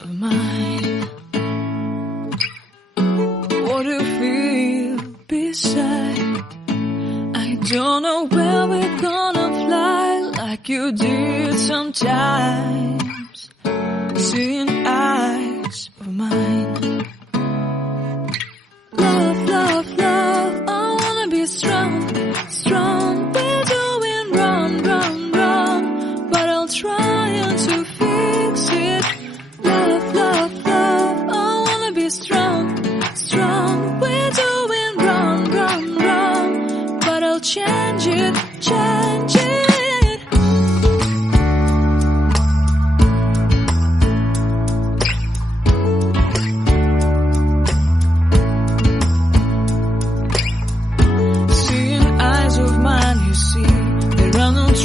of mine. What do you feel beside? I don't know where we're gonna fly like you did sometimes. Seeing eyes of mine. Love, love, love, I wanna be strong, strong. We're doing wrong, wrong, wrong, but I'll try to fix it. Love, love, love, I wanna be strong, strong. We're doing wrong, wrong, wrong, but I'll change it, change it.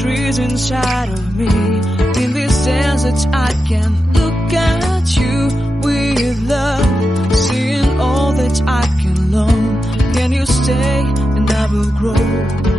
Trees inside of me. In this desert I can look at you with love. Seeing all that I can learn. Can you stay and I will grow?